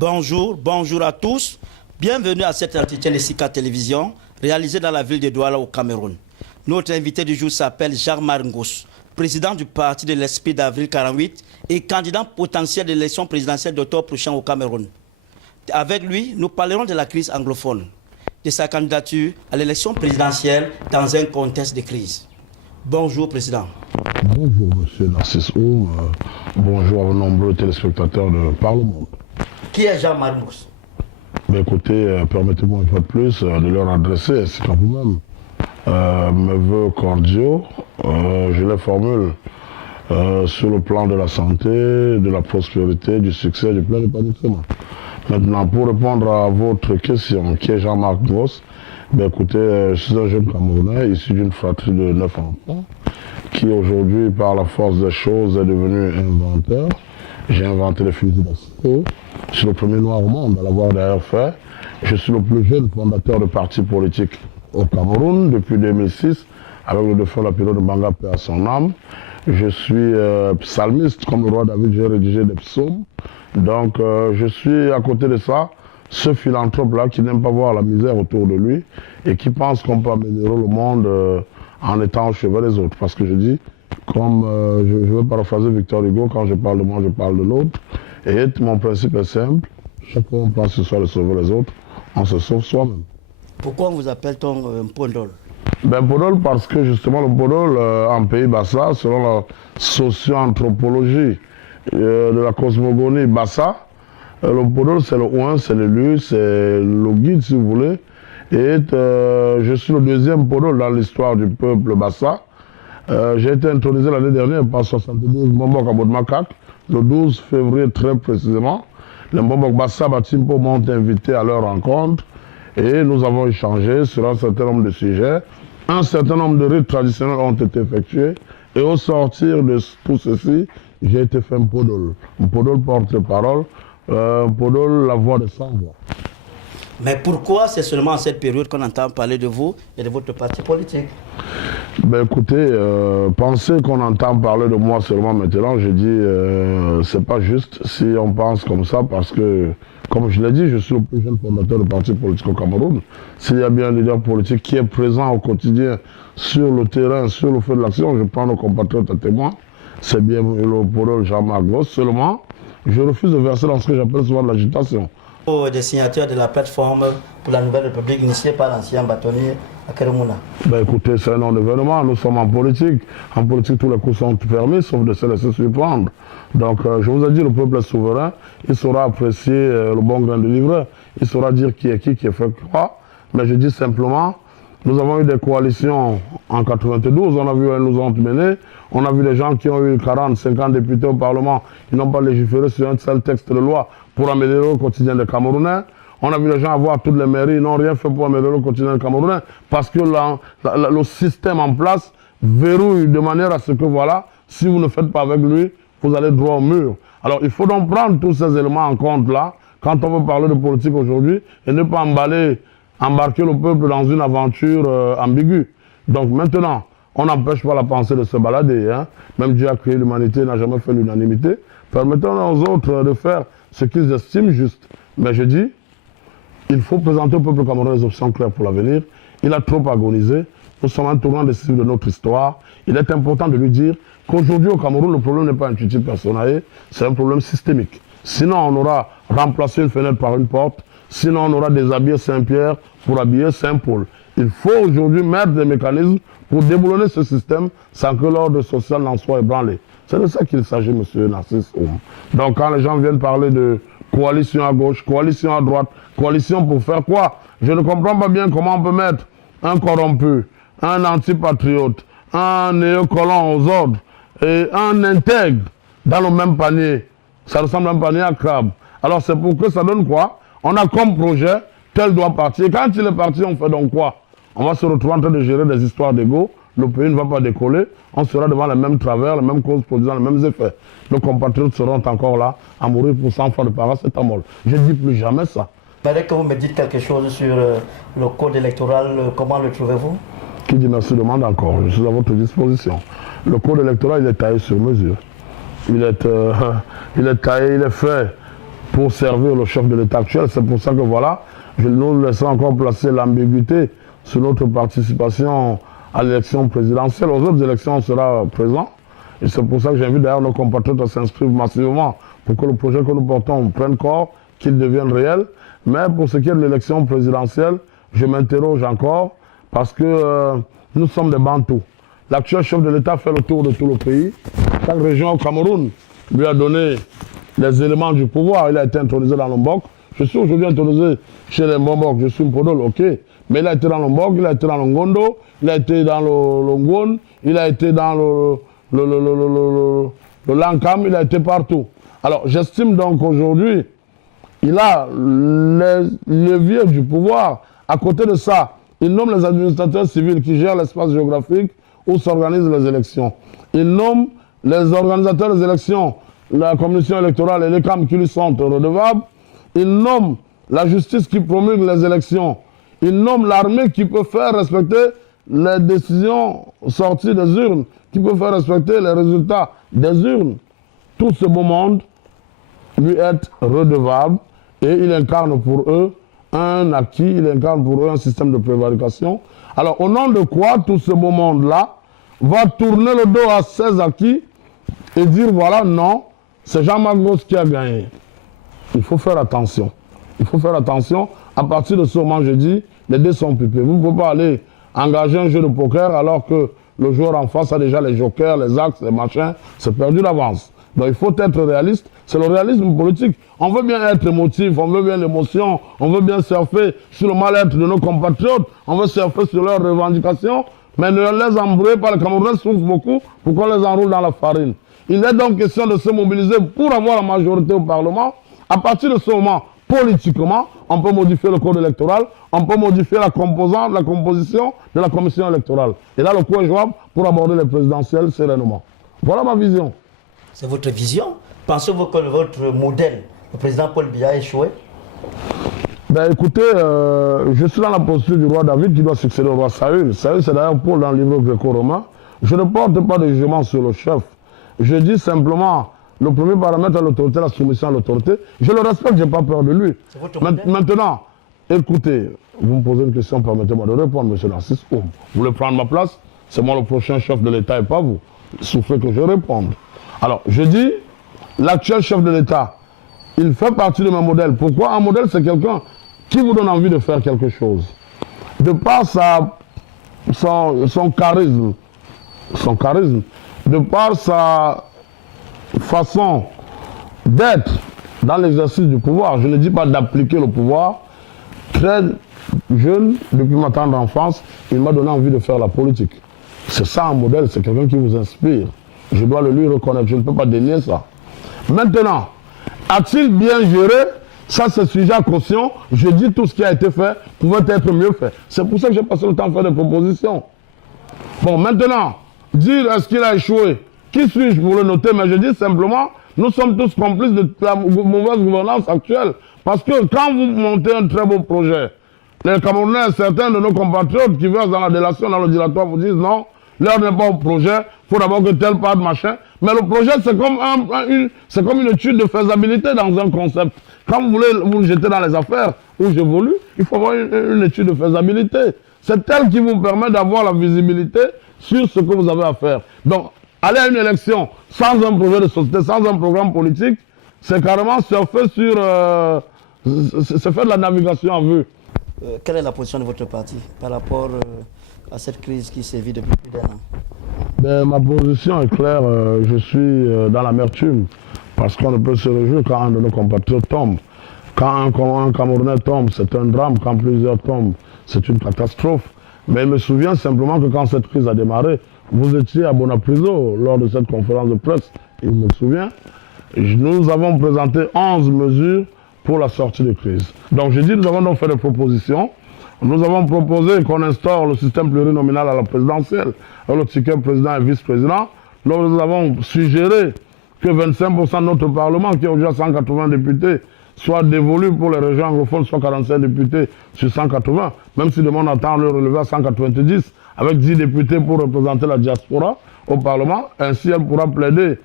Bonjour à tous. Bienvenue à cet entretien de Sika Télévision, réalisé dans la ville de Douala au Cameroun. Notre invité du jour s'appelle Jean-Marc Ngos, président du parti de l'Esprit d'Avril 48 et candidat potentiel de l'élection présidentielle d'octobre prochain au Cameroun. Avec lui, nous parlerons de la crise anglophone, de sa candidature à l'élection présidentielle dans un contexte de crise. Bonjour, Président. Bonjour, Monsieur Narcisse Oum. Bonjour à vos nombreux téléspectateurs de Par le Monde. Qui est Jean-Marc Ngos? Écoutez, permettez-moi une fois de plus de leur adresser, ainsi qu'à vous-même, mes vœux cordiaux. Je les formule sur le plan de la santé, de la prospérité, du succès, du plein épanouissement. Maintenant, pour répondre à votre question, qui est Jean-Marc Ngos, écoutez, je suis un jeune Camerounais issu d'une fratrie de 9 enfants, qui aujourd'hui, par la force des choses, est devenu inventeur. J'ai inventé les fusils d'assaut. Je suis le premier noir au monde à l'avoir d'ailleurs fait. Je suis le plus jeune fondateur de parti politique au Cameroun depuis 2006, avec le défunt Lapidot de Banga, paix à son âme. Je suis psalmiste, comme le roi David, j'ai rédigé des psaumes. Donc je suis à côté de ça, ce philanthrope-là qui n'aime pas voir la misère autour de lui et qui pense qu'on peut améliorer le monde en étant au chevet des autres. Parce que je dis, comme je vais paraphraser Victor Hugo, quand je parle de moi, je parle de l'autre. Et mon principe est simple, chacun pense ce soit de sauver les autres, on se sauve soi-même. Pourquoi on vous appelle-t-on Mpondol? Podol parce que justement le Podol en pays Bassa, selon la socio-anthropologie de la cosmogonie Bassa, le Podol c'est le Ouin, c'est l'élu, c'est le guide si vous voulez. Et je suis le deuxième Podol dans l'histoire du peuple Bassa. J'ai été intronisé l'année dernière par 72 Mbomboc à Bodmakak, le 12 février très précisément. Les Mbomboc Bassa Batimpo m'ont invité à leur rencontre et nous avons échangé sur un certain nombre de sujets. Un certain nombre de rites traditionnels ont été effectués et au sortir de tout ceci, j'ai été fait Mpodol. Mpodol porte-parole, Mpodol la voix de sans voix. Mais pourquoi c'est seulement à cette période qu'on entend parler de vous et de votre parti politique? Écoutez, pensez qu'on entend parler de moi seulement maintenant, je dis, c'est pas juste si on pense comme ça, parce que, comme je l'ai dit, je suis le plus jeune fondateur de parti politique au Cameroun. S'il y a bien un leader politique qui est présent au quotidien sur le terrain, sur le feu de l'action, je prends nos compatriotes à témoin, c'est bien le Podol Jean-Marc Ngos. Seulement, je refuse de verser dans ce que j'appelle souvent de l'agitation. Des signataires de la plateforme pour la Nouvelle République initiée par l'ancien bâtonnier Akeremouna. Écoutez, c'est un non-événement, nous sommes en politique. En politique, tous les coups sont permis, sauf de se laisser surprendre. Donc, je vous ai dit, le peuple est souverain, il saura apprécier le bon grain de livret, il saura dire qui est fait quoi. Mais je dis simplement, nous avons eu des coalitions en 92, on a vu où elles nous ont menés, on a vu des gens qui ont eu 40, 50 députés au Parlement, ils n'ont pas légiféré sur un seul texte de loi pour améliorer le quotidien des Camerounais. On a vu les gens avoir toutes les mairies, ils n'ont rien fait pour améliorer le quotidien des Camerounais parce que le système en place verrouille de manière à ce que voilà, si vous ne faites pas avec lui, vous allez droit au mur. Alors il faut donc prendre tous ces éléments en compte là, quand on veut parler de politique aujourd'hui, et ne pas embarquer le peuple dans une aventure ambiguë. Donc maintenant, on n'empêche pas la pensée de se balader. Hein. Même Dieu a créé l'humanité, n'a jamais fait l'unanimité. Permettons aux autres de faire ce qu'ils estiment juste. Mais je dis, il faut présenter au peuple camerounais des options claires pour l'avenir. Il a trop agonisé. Nous sommes à un tournant décisif de notre histoire. Il est important de lui dire qu'aujourd'hui au Cameroun, le problème n'est pas intuitif personnel, c'est un problème systémique. Sinon, on aura remplacé une fenêtre par une porte. Sinon, on aura déshabillé Saint-Pierre pour habiller Saint-Paul. Il faut aujourd'hui mettre des mécanismes pour déboulonner ce système sans que l'ordre social n'en soit ébranlé. C'est de ça qu'il s'agit, M. Narcisse Oum. Donc quand les gens viennent parler de coalition à gauche, coalition à droite, coalition pour faire quoi? Je ne comprends pas bien comment on peut mettre un corrompu, un antipatriote, un néocolon aux ordres et un intègre dans le même panier. Ça ressemble à un panier à crabe. Alors c'est pour que ça donne quoi? On a comme projet, tel doit partir. Et quand il est parti, on fait donc quoi? On va se retrouver en train de gérer des histoires d'ego. Le pays ne va pas décoller. On sera devant les mêmes travers, les mêmes causes produisant les mêmes effets. Nos compatriotes seront encore là à mourir pour 100 fois de paracétamol. Je ne dis plus jamais ça. Il paraît que vous me dites quelque chose sur le code électoral. Comment le trouvez-vous? Qui dit merci demande encore. Je suis à votre disposition. Le code électoral, il est taillé sur mesure. Il est taillé, il est fait pour servir le chef de l'État actuel. C'est pour ça que voilà, nous laissons encore placer l'ambiguïté sur notre participation à l'élection présidentielle. Aux autres élections, on sera présent. Et c'est pour ça que j'invite d'ailleurs nos compatriotes à s'inscrire massivement pour que le projet que nous portons prenne corps, qu'il devienne réel. Mais pour ce qui est de l'élection présidentielle, je m'interroge encore parce que nous sommes des Bantous. L'actuel chef de l'État fait le tour de tout le pays. Chaque région au Cameroun lui a donné les éléments du pouvoir. Il a été intronisé dans Lombok. Je suis aujourd'hui intronisé chez les Mbomok. Je suis un Podol, ok. Mais il a été dans Lombok, il a été dans le Ngondo, il a été dans le Ngwon, il a été dans le Lankam, il a été partout. Alors j'estime donc qu'aujourd'hui, il a les leviers du pouvoir. À côté de ça, il nomme les administrateurs civils qui gèrent l'espace géographique où s'organisent les élections. Il nomme les organisateurs des élections, la commission électorale et les CAM qui lui sont redevables. Il nomme la justice qui promulgue les élections. Il nomme l'armée qui peut faire respecter les décisions sorties des urnes, qui peut faire respecter les résultats des urnes. Tout ce beau monde lui est redevable et il incarne pour eux un acquis, il incarne pour eux un système de prévarication. Alors au nom de quoi tout ce beau monde-là va tourner le dos à ces acquis et dire voilà, non, c'est Jean-Marc Gosse qui a gagné. Il faut faire attention. Il faut faire attention. À partir de ce moment, je dis, les dés sont pipés. Vous ne pouvez pas aller engager un jeu de poker alors que le joueur en face a déjà les jokers, les axes, les machins. C'est perdu d'avance. Donc il faut être réaliste. C'est le réalisme politique. On veut bien être émotif, on veut bien l'émotion, on veut bien surfer sur le mal-être de nos compatriotes, on veut surfer sur leurs revendications, mais ne les embrouiller pas. Les Camerounais souffrent beaucoup pour qu'on les enroule dans la farine. Il est donc question de se mobiliser pour avoir la majorité au Parlement. À partir de ce moment, politiquement, on peut modifier le code électoral, on peut modifier la composition de la commission électorale. Et là, le coup est jouable pour aborder les présidentielles sereinement. Voilà ma vision. C'est votre vision. Pensez-vous que votre modèle, le président Paul Biya, a échoué? Ben écoutez, je suis dans la posture du roi David qui doit succéder au roi Saül. Saül, c'est d'ailleurs Paul dans le livre gréco-romain. Je ne porte pas de jugement sur le chef. Je dis simplement, le premier paramètre à l'autorité, la soumission à l'autorité. Je le respecte, je n'ai pas peur de lui. Maintenant, écoutez, vous me posez une question, permettez-moi de répondre, monsieur Narcisse. Vous voulez prendre ma place? C'est moi le prochain chef de l'État et pas vous. Souffrez que je réponde. Alors, je dis, l'actuel chef de l'État, il fait partie de mes modèles. Pourquoi? Un modèle, c'est quelqu'un qui vous donne envie de faire quelque chose. De par son charisme, de par sa façon d'être dans l'exercice du pouvoir, je ne dis pas d'appliquer le pouvoir, très jeune, depuis ma tendre enfance, il m'a donné envie de faire la politique. C'est ça un modèle, c'est quelqu'un qui vous inspire. Je dois le lui reconnaître, je ne peux pas dénier ça. Maintenant, a-t-il bien géré? Ça, c'est sujet à caution. Je dis tout ce qui a été fait pouvait être mieux fait. C'est pour ça que j'ai passé le temps à faire des propositions. Bon, maintenant, dire est-ce qu'il a échoué? Qui suis-je pour le noter? Mais je dis simplement, nous sommes tous complices de la mauvaise gouvernance actuelle. Parce que quand vous montez un très beau projet, les Camerounais, certains de nos compatriotes qui versent dans la délation, dans le dilatoire, vous disent non, l'heure n'est pas au projet, il faut d'abord que tel part de machin. Mais le projet, c'est comme une étude de faisabilité dans un concept. Quand vous voulez vous jeter dans les affaires où j'évolue, il faut avoir une étude de faisabilité. C'est elle qui vous permet d'avoir la visibilité sur ce que vous avez à faire. Donc, aller à une élection sans un projet de société, sans un programme politique, c'est carrément surfer sur... c'est faire de la navigation à vue. Quelle est la position de votre parti par rapport à cette crise qui sévit depuis plus d'un an? Ben, ma position est claire, je suis dans l'amertume, parce qu'on ne peut se réjouir quand un de nos compatriotes tombe. Quand un Camerounais tombe, c'est un drame, quand plusieurs tombent, c'est une catastrophe. Mais il me souvient simplement que quand cette crise a démarré, vous étiez à Bonapriso lors de cette conférence de presse, il me souvient. Nous avons présenté 11 mesures pour la sortie de crise. Donc je dis, nous avons donc fait des propositions. Nous avons proposé qu'on instaure le système plurinominal à la présidentielle, avec le ticket président et vice-président. Nous avons suggéré que 25% de notre Parlement, qui est aujourd'hui à 180 députés, soit dévolu pour les régions anglophones, soit 45 députés sur 180, même si le monde entend le relever à 190, avec 10 députés pour représenter la diaspora au Parlement. Ainsi, elle pourra plaider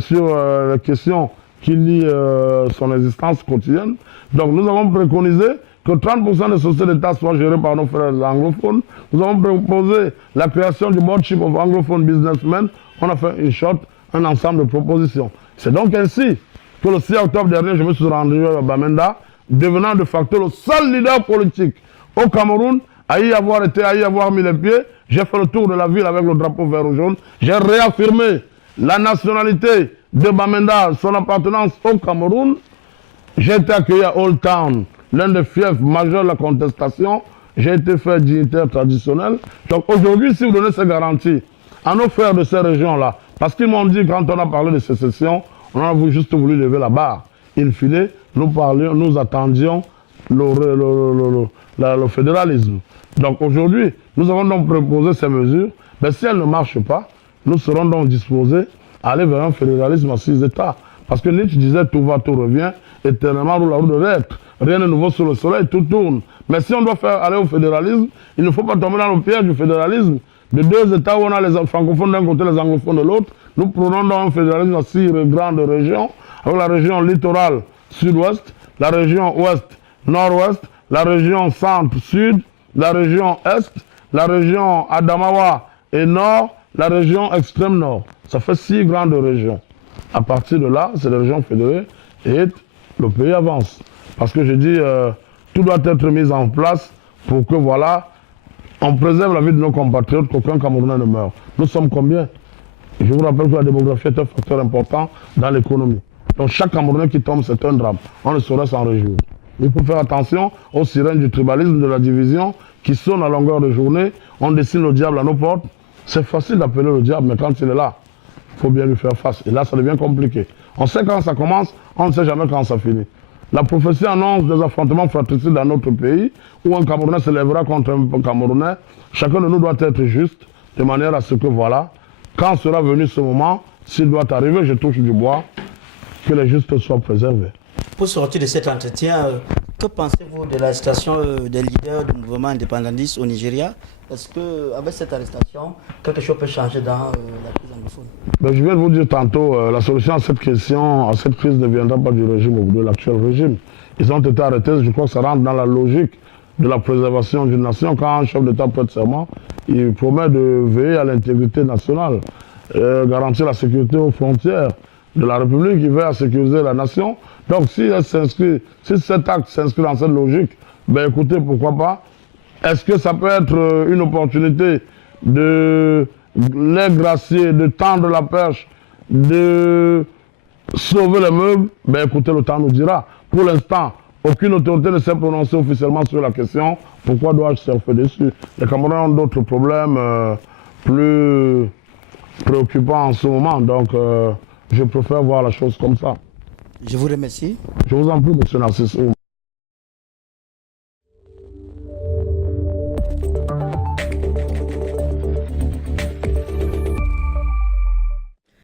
sur les questions qui lie son existence quotidienne. Donc nous avons préconisé que 30% des sociétés d'État soient gérées par nos frères anglophones. Nous avons proposé la création du Board Chief of Anglophone Businessmen. On a fait un ensemble de propositions. C'est donc ainsi que le 6 octobre dernier, je me suis rendu à Bamenda, devenant de facto le seul leader politique au Cameroun à y avoir mis les pieds. J'ai fait le tour de la ville avec le drapeau vert ou jaune. J'ai réaffirmé la nationalité de Bamenda, son appartenance au Cameroun. J'ai été accueilli à Old Town, l'un des fiefs majeurs de la contestation. J'ai été fait dignitaire traditionnel. Donc aujourd'hui, si vous donnez ces garanties à nos frères de ces régions-là, parce qu'ils m'ont dit quand on a parlé de sécession, on a juste voulu lever la barre. In fine, nous attendions le fédéralisme. Donc aujourd'hui, nous avons donc proposé ces mesures. Mais si elles ne marchent pas, nous serons donc disposés à aller vers un fédéralisme à 6 États. Parce que Nietzsche disait tout va, tout revient, éternellement roule la roue de l'être. Rien de nouveau sous le soleil, tout tourne. Mais si on doit aller au fédéralisme, il ne faut pas tomber dans le piège du fédéralisme. De 2 États où on a les francophones d'un côté, les anglophones de l'autre, nous prenons dans un fédéralisme à 6 grandes régions, avec la région littorale sud-ouest, la région ouest, nord-ouest, la région centre-sud, la région est, la région Adamawa et nord, la région extrême nord. Ça fait 6 grandes régions. À partir de là, c'est des régions fédérées et le pays avance. Parce que je dis, tout doit être mis en place pour que, voilà, on préserve la vie de nos compatriotes, qu'aucun Camerounais ne meure. Nous sommes combien? Je vous rappelle que la démographie est un facteur important dans l'économie. Donc chaque Camerounais qui tombe, c'est un drame. On ne saurait s'en réjouir. Il faut faire attention aux sirènes du tribalisme, de la division, qui sonnent à longueur de journée. On dessine le diable à nos portes. C'est facile d'appeler le diable, mais quand il est là, il faut bien lui faire face. Et là, ça devient compliqué. On sait quand ça commence, on ne sait jamais quand ça finit. La prophétie annonce des affrontements fratricides dans notre pays, où un Camerounais se lèvera contre un Camerounais. Chacun de nous doit être juste, de manière à ce que, voilà, quand sera venu ce moment, s'il doit arriver, je touche du bois, que les justes soient préservés. Pour sortir de cet entretien, que pensez-vous de l'arrestation des leaders du mouvement indépendantiste au Nigeria? Est-ce qu'avec cette arrestation, quelque chose peut changer dans la crise anglophone? Je viens de vous dire tantôt, la solution à cette question, à cette crise ne viendra pas du régime ou de l'actuel régime. Ils ont été arrêtés, je crois que ça rentre dans la logique de la préservation d'une nation. Quand un chef d'État prête serment, il promet de veiller à l'intégrité nationale, garantir la sécurité aux frontières de la République, il veille à sécuriser la nation. Donc si cet acte s'inscrit dans cette logique, écoutez, pourquoi pas. Est-ce que ça peut être une opportunité de les gracier, de tendre la perche, de sauver les meubles? Écoutez, le temps nous dira. Pour l'instant, aucune autorité ne s'est prononcée officiellement sur la question. Pourquoi dois-je surfer dessus? Les Camerounais ont d'autres problèmes plus préoccupants en ce moment. Donc, je préfère voir la chose comme ça. Je vous remercie. Je vous en prie, M. Narcisse.